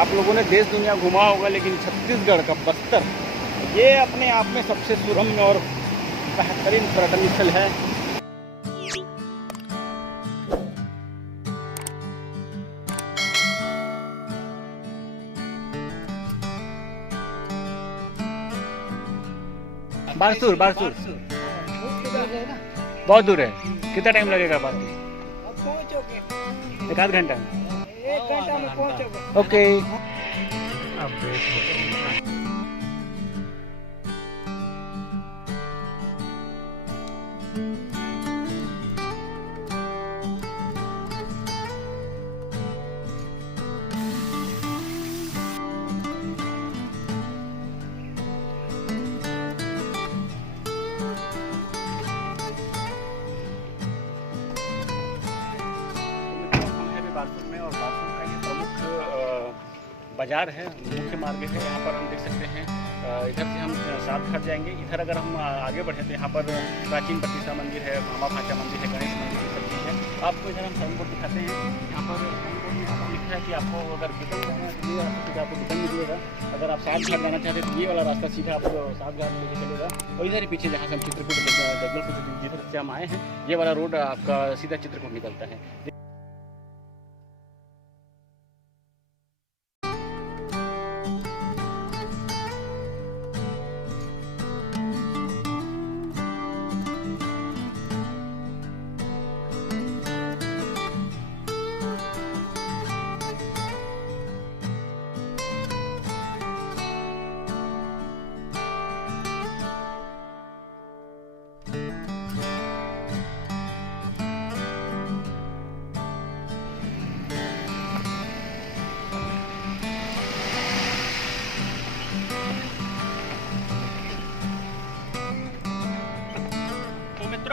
आप लोगों ने देश दुनिया घुमा होगा, लेकिन छत्तीसगढ़ का बस्तर ये अपने आप में सबसे सुरम्य और बेहतरीन पर्यटन स्थल है। बारसूर बहुत दूर है। कितना टाइम लगेगा बारसूर? एक आध घंटा में? 1 घंटा में पहुंचोगे। ओके। बारसूर में, और बारसूर का ये प्रमुख बाजार है, मुख्य मार्ग है। यहाँ पर हम देख सकते हैं इधर से हम सात घाट जाएंगे। इधर अगर हम आगे बढ़े तो यहाँ पर प्राचीन बत्तीसा मंदिर है, मामा भाचा मंदिर है, गणेश मंदिर, सब चीज़ है। आपको इधर हम साइन बोर्ड दिखाते हैं। यहाँ पर लिखा है कि आपको अगर बिकम जाना चाहिए आपको बिकम मिलेगा। अगर आप सात घाट जाना चाहते हैं तो ये वाला रास्ता सीधा आपको सात घाट लेके चलेगा। और इधर ही पीछे जहाँ से हम चित्रकूट जगदलपुर जिधर से हम आए हैं, ये वाला रोड आपका सीधा चित्रकूट निकलता है।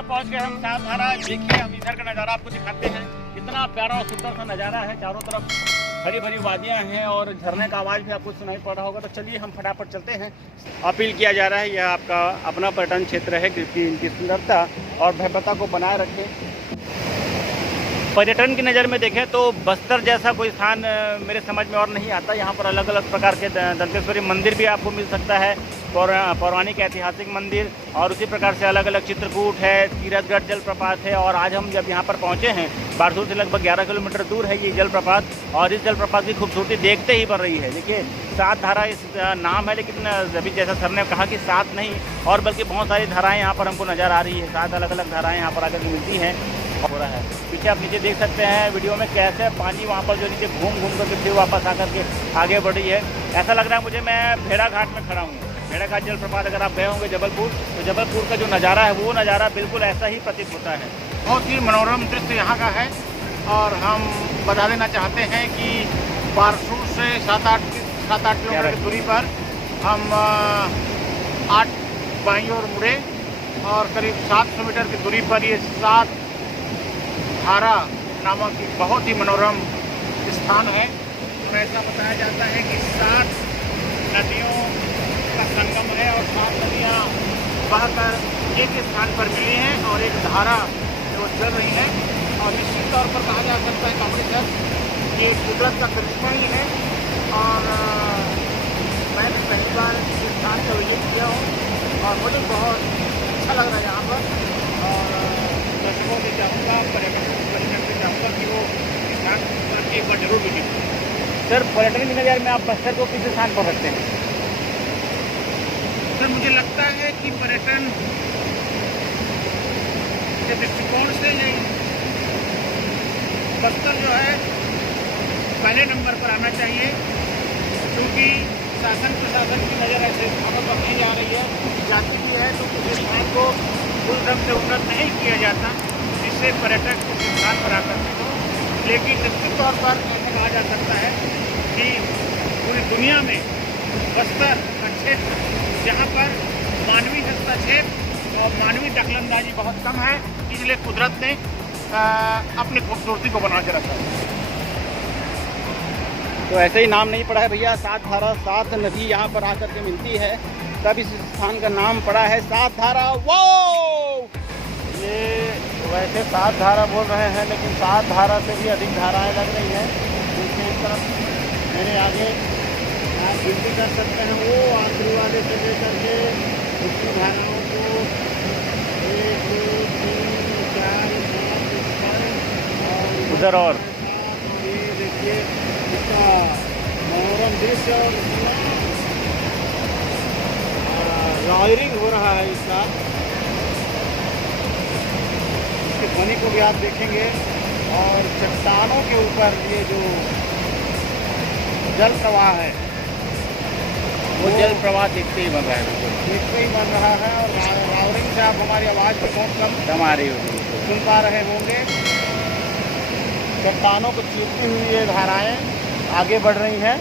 पहुंच गए हम सात धारा। देखिए हम इधर का नज़ारा आपको दिखाते हैं। कितना प्यारा और सुंदर सा नज़ारा है। चारों तरफ हरी भरी वादियां हैं और झरने का आवाज़ भी आपको सुनाई पड़ रहा होगा। तो चलिए हम फटाफट चलते हैं। अपील किया जा रहा है, यह आपका अपना पर्यटन क्षेत्र है कि इनकी सुंदरता और भव्यता को बनाए रखें। पर्यटन की नज़र में देखें तो बस्तर जैसा कोई स्थान मेरे समझ में और नहीं आता। यहाँ पर अलग अलग प्रकार के दंतेश्वरी मंदिर भी आपको मिल सकता है, पौराणिक ऐतिहासिक मंदिर, और उसी प्रकार से अलग अलग चित्रकूट है, तीरथगढ़ जलप्रपात है। और आज हम जब यहाँ पर पहुँचे हैं, बारसूर से लगभग 11 किलोमीटर दूर है ये जलप्रपात, और इस जलप्रपात की खूबसूरती देखते ही बन रही है। देखिए सात धारा इस नाम है, लेकिन अभी जैसा सर ने कहा कि सात नहीं और बल्कि बहुत सारी धाराएँ यहाँ पर हमको नज़र आ रही है। 7 अलग अलग धाराएँ यहाँ पर आकर मिलती हैं। हो रहा है पीछे आप नीचे देख सकते हैं वीडियो में कैसे पानी वहाँ पर जो नीचे घूम कर फिर वापस आकर के आगे बढ़ रही है। ऐसा लग रहा है मुझे मैं भेड़ा घाट में खड़ा हूँ। भेड़ा घाट जलप्रपात अगर आप गए होंगे जबलपुर, तो जबलपुर का जो नज़ारा है वो नज़ारा बिल्कुल ऐसा ही प्रतीत होता है। बहुत ही मनोरम दृश्य यहाँ का है। और हम बता देना चाहते हैं कि बारसूर से 7-8 किलोमीटर की दूरी पर हम 8 बाईं ओर मुड़े और करीब 700 मीटर की दूरी पर ये सात धारा नामक एक बहुत ही मनोरम स्थान है। और ऐसा बताया जाता है कि 7 नदियों का संगम है और 7 नदियाँ बहकर एक स्थान पर मिली हैं और एक धारा जो चल रही है। और निश्चित तौर पर कहा जा सकता है काफी सर ये कुदरत का करिश्मा ही है। और मैंने पहली बार इस स्थान का विजिट किया हूँ और मुझे बहुत अच्छा लग रहा है यहाँ पर। और दर्शकों से चाहूँगा, पर्यटन से चाहूँगा कि वो स्थान पर एक बार जरूर विजिट करें। सर पर्यटन की नज़र में आप बस्तर को किस स्थान पर रखते हैं? सर मुझे लगता है कि पर्यटन के दृष्टिकोण से बस्तर जो है पहले नंबर पर आना चाहिए, क्योंकि शासन प्रशासन की नज़र ऐसे स्थानों पर नहीं जा रही है। जाती है तो उस स्थान को उस ढंग से उन्नत नहीं किया जाता जिससे पर्यटक उस स्थान पर आकर के हो। लेकिन निश्चित तौर पर ऐसा कहा जा सकता है कि पूरी दुनिया में बस्तर का क्षेत्र जहाँ पर मानवीय हस्तक्षेप और मानवीय दखलंदाजी बहुत कम है, इसलिए कुदरत ने अपनी खूबसूरती को बना के रखा है। तो ऐसे ही नाम नहीं पड़ा है भैया, 7 धारा 7 नदी यहाँ पर आकर के मिलती है, तब इस स्थान का नाम पड़ा है 7 धारा। वो ये वैसे 7 धारा बोल रहे हैं, लेकिन 7 धारा से भी अधिक धाराएं लग रही हैं। इस तरफ मेरे आगे आप गिनती कर सकते हैं, वो आखिरी वाले से लेकर के उसकी धाराओं को 1 2 3 4 5 6 उधर और ये देखिए इसका मनोरम दृश्य और लॉयरिंग हो रहा है इसका। इसके पानी को भी आप देखेंगे और चट्टानों के ऊपर ये जो जल प्रवाह है वो जल प्रवाह देखते ही बन रहा है, देखते ही बन रहा है। और लॉयरिंग से आप हमारी आवाज़ भी बहुत कम दम आ रही होगी। सुन पा रहे होंगे। चट्टानों को चीरती हुई ये धाराएं आगे बढ़ रही हैं।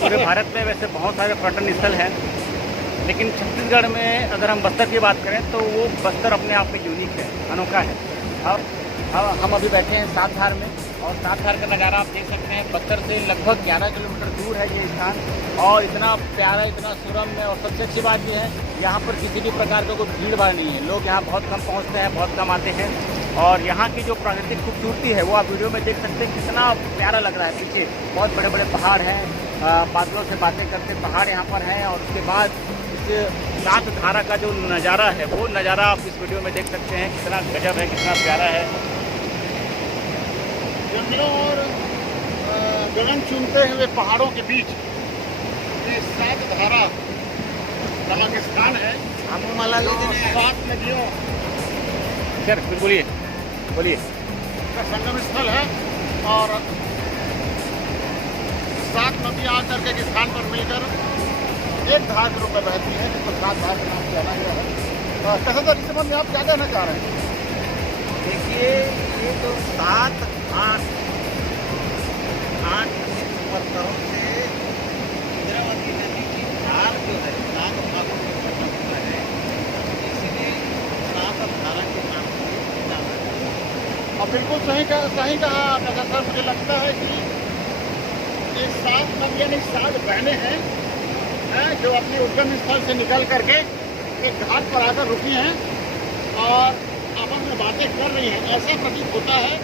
पूरे भारत में वैसे बहुत सारे पर्यटन स्थल हैं, लेकिन छत्तीसगढ़ में अगर हम बस्तर की बात करें तो वो बस्तर अपने आप में यूनिक है, अनोखा है। अब हम अभी बैठे हैं सातधार में, और सातधार का नज़ारा आप देख सकते हैं। बस्तर से लगभग 11 किलोमीटर दूर है ये स्थान, और इतना प्यारा, इतना सुरम्य, और सबसे अच्छी बात ये है यहाँ पर किसी भी प्रकार का कोई भीड़ भाड़ नहीं है। लोग यहाँ बहुत कम पहुँचते हैं, बहुत कम आते हैं। और यहाँ की जो प्राकृतिक खूबसूरती है वो आप वीडियो में देख सकते हैं, कितना प्यारा लग रहा है। पीछे बहुत बड़े बड़े पहाड़ हैं, बादलों से बातें करते पहाड़ यहाँ पर हैं, और उसके बाद इस सात धारा का जो नज़ारा है वो नज़ारा आप इस वीडियो में देख सकते हैं। कितना गजब है, कितना प्यारा है। जंगलों और गगन चूमते हुए पहाड़ों के बीच ये सात धारा नामक स्थान है। हम मला जो 7 नदियों सर बोलिए बोलिए का संगम स्थल है, और 7 नदियाँ आकर के एक स्थान पर मिलकर एक धार के रूप में बहती है, जिसको 7 धार के नाम से जाना गया है। कैसा सर, इस संबंध में आप क्या कहना चाह रहे हैं? देखिए, ये जो 7 8 पत्थरों से इंद्रावती नदी की धार जो है 7 भागों में बटा हुआ है, इसलिए 7 धारा के नाम से जाना है। और बिल्कुल सही कहा आपने सर। मुझे लगता है कि ये 7 नदियाँ नहीं, 7 बहनें हैं जो अपने उद्गम स्थल से निकल करके एक घाट पर आकर रुकी हैं और आपस में बातें कर रही हैं। ऐसा प्रतीत होता है